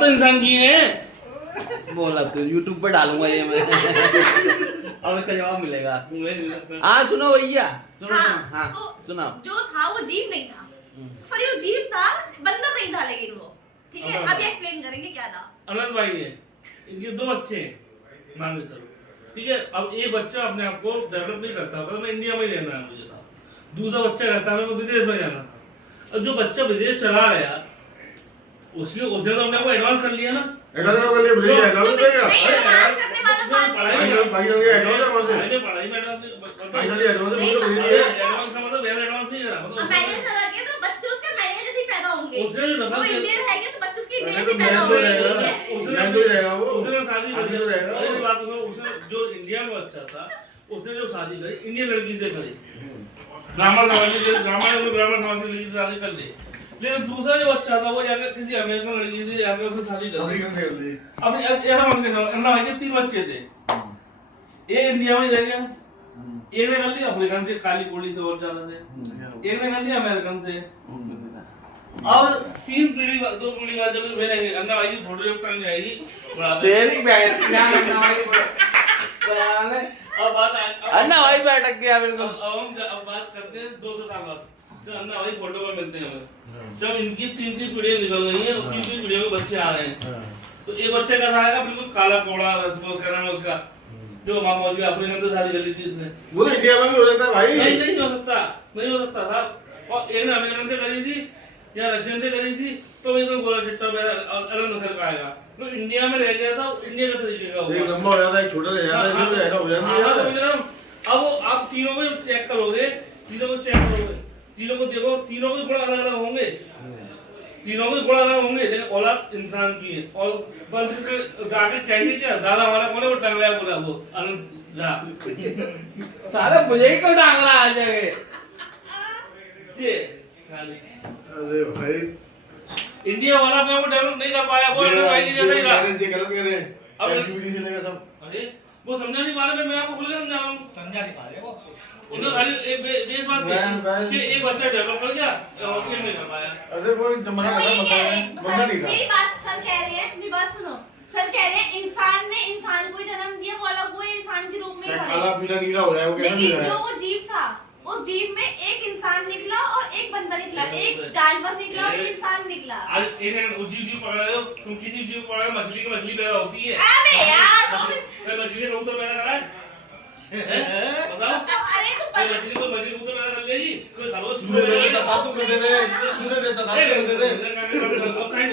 तो इंसान की है। बोला तो यूट्यूब पर डालूंगा ये मैं। और इसका जवाब मिलेगा। हाँ सुनो भैया, सुनो हाँ सुनो। जो था वो जीव नहीं था, सॉरी वो जीव था, बंदर नहीं था, लेकिन वो ठीक है। अभी एक्सप्लेन करेंगे क्या था। अनंत भाई है, इनके दो बच्चे हैं मान लो सर, ठीक है। अब एक बच्चा अपने आप को डेवलप नहीं करता होगा, मैं इंडिया में ही रहना है मुझे था। दूसरा बच्चा कहता है मेरे को विदेश में जाना था। अब जो बच्चा विदेश चला गया उसने तो अपने को एडवांस कर लिया ना। एडवांस कर लिया, भैया एडवांस देगा एडवांस करने वाला बात नहीं। भाई हो गया एडवांस है मुझे पढ़ाई में एडवांस भाई हो गया एडवांस मुझे भेज दिया। एडवांस का मतलब वेल एडवांस नहीं करा, मतलब मैरिज चला गया तो बच्चे उसके मैरिज जैसे ही पैदा होंगे। उसने जो वो इंडियन है क्या, तो बच्चे उसके इंडियन तो ही पैदा होंगे, ठीक है। उसने तो रहेगा वो, उसने शादी शादी तो रहेगा। अरे बात सुनो, उसने जो इंडिया में बच्चा था उसने जो शादी करी इंडियन लड़की से करी, ब्राह्मण समाज से शादी कर ली। लेकिन दूसरा जो बच्चा था वो जाकर किसी अमेरिकन लड़की से जाकर उससे शादी कर ली। अब ऐसा मान के चलो, अन्ना भाई के 3 बच्चे थे, एक इंडिया में रह गया, एक ने कर लिया अफ्रीकन से, काली कोड़ी से और ज्यादा से, एक ने कर लिया अमेरिकन से। अब 2 पीढ़ी बाद जब मिलेंगे अन्ना भाई की फोटो जब टांग जाएगी तेरी भैंस क्या अन्ना भाई अब बात अन्ना भाई बैठक गया बिल्कुल। अब बात करते हैं 200 साल बाद, तो अन्ना भाई फोटो में मिलते हैं हमें। जब इनकी 3 पीढ़ियां निकल गई हैं और 3 पीढ़ियों के बच्चे आ रहे हैं, तो एक बच्चे का आएगा बिल्कुल काला कोड़ा रसमो क्या नाम है उसका, जो वहां पहुंच गया अफ्रीकन से शादी कर ली थी इसने। वो तो इंडिया में भी हो सकता है भाई। नहीं हो सकता, नहीं हो सकता था। और एक ने अमेरिकन से करी थी या रशियन से करी थी, तो एकदम गोरा चिट्टा अलग नस्ल का आएगा। तो इंडिया में रह गया था, इंडिया का तरीके का एक लंबा हो जाता है, एक छोटा रह जाता है, इसमें ऐसा हो जाता है। अब वो आप तीनों को चेक करोगे, तीनों को देखो, तीनों के गुण अलग अलग होंगे, तीनों के गुण अलग होंगे, लेकिन औलाद इंसान की है। और बस जाके कहेंगे क्या दादा हमारा कौन है, वो टंगला बोला वो अनंत जा सारे मुझे ही क्यों डांग रहा आ जाएगा। अरे भाई इंडिया वाला अपने को डेवलप नहीं कर पाया, वो अनंत भाई की जैसा ही रहा। ये गलत कह रहे हैं, अब एक्टिविटी से लेकर सब। अरे वो समझा नहीं पा रहे, मैं आपको खुल के समझा रहा हूँ। समझा नहीं पा रहे वो, उन्होंने खाली बेस बात की कि एक बच्चा डेवलप कर गया और ये नहीं कर पाया। अरे वो जमाना वो ये खत्म कह होता रहे है, हैं, बनना नहीं था। मेरी बात सर कह रहे हैं, मेरी बात सुनो। सर कह रहे हैं इंसान ने इंसान को जन्म दिया, वो अलग वो इंसान के रूप में ही खाला खड़े। पीला नीला हो रहा है, वो कहना नहीं लेकिन रहा जो है। वो जीव था, उस जीव में एक इंसान निकला और एक बंदा निकला, एक जानवर निकला और एक इंसान निकला। आज एक उसी जीव पकड़ रहे हो तुम, किसी जीव पकड़ रहे हो, मछली की मछली पैदा होती है। अबे यार मछली ने कबूतर पैदा करा है बताओ। अरे तो मछली को मछली कबूतर पैदा कर लेगी, कोई खरगोश सूर्य देवता तातु कर दे रहे, सूर्य देवता तातु कर दे रहे। अब साइंस